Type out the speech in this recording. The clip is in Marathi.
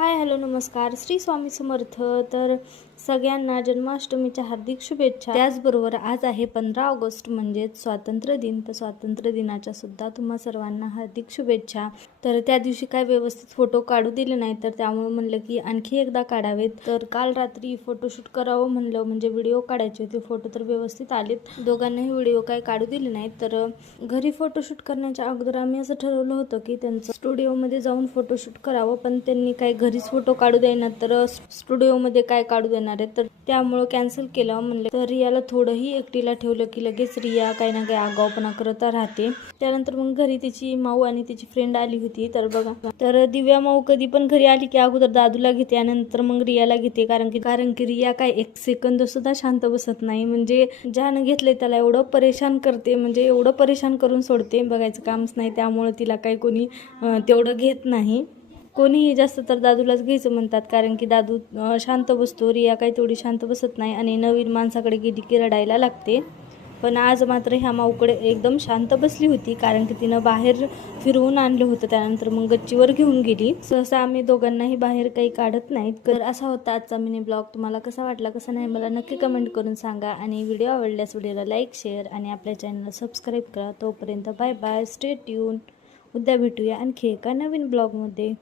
हाय हॅलो नमस्कार श्री स्वामी समर्थ। तर सगळ्यांना जन्माष्टमीच्या हार्दिक शुभेच्छा। त्याचबरोबर आज आहे 15 ऑगस्ट म्हणजेच स्वातंत्र्य दिन। तर स्वातंत्र्य दिनाच्या सुद्धा तुम्हा सर्वांना हार्दिक शुभेच्छा। तर त्या दिवशी काय व्यवस्थित फोटो काढू दिले नाही, तर त्यामुळे म्हणलं की आणखी एकदा काढावेत। तर काल रात्री फोटोशूट करावं म्हणलं, म्हणजे व्हिडिओ काढायचे होते। फोटो तर व्यवस्थित आलेत, दोघांनाही व्हिडिओ काय काढू दिले नाहीत। तर घरी फोटोशूट करण्याच्या अगोदर आम्ही असं ठरवलं होतं की त्यांचं स्टुडिओमध्ये जाऊन फोटोशूट करावं, पण त्यांनी काय घरीच फोटो काढू देणार, तर स्टुडिओमध्ये काय काढू देणार आहे, तर त्यामुळे कॅन्सल केलं। म्हणलं तर रियाला थोडंही एकटीला ठेवलं की लगेच रिया काही ना काही आगाऊपणा करत राहते। त्यानंतर मग घरी तिची माऊ आणि तिची फ्रेंड आली होती। तर बघा, तर दिव्या माऊ कधी पण घरी आली की अगोदर दादूला घेते आणि नंतर मग रियाला घेते, कारण की रिया काय एक सेकंद सुद्धा शांत बसत नाही। म्हणजे ज्यानं घेतलंय त्याला एवढं परेशान करते, म्हणजे एवढं परेशान करून सोडते, बघायचं कामच नाही। त्यामुळे तिला काही कोणी तेवढं घेत नाही। कोणीही जास्त तर दादूलाच घ्यायचं म्हणतात, कारण की दादू शांत बसतो, रिया काही तेवढी शांत बसत नाही आणि नवीन माणसाकडे गेली की रडायला लागते। पण आज मात्र ह्या माऊकडे एकदम शांत बसली होती, कारण की तिनं बाहेर फिरवून आणलं होतं। त्यानंतर मग गच्चीवर घेऊन गेली। सहसा आम्ही दोघांनाही बाहेर काही काढत नाहीत। तर असा होता आजचा मिनी ब्लॉग। तुम्हाला कसा वाटला कसा नाही मला नक्की कमेंट करून सांगा, आणि व्हिडिओ आवडल्यास व्हिडिओला लाईक शेअर आणि आपल्या चॅनलला सबस्क्राईब करा। तोपर्यंत बाय बाय, स्टे ट्यून। उद्या भेटूया आणखी एका नवीन ब्लॉगमध्ये।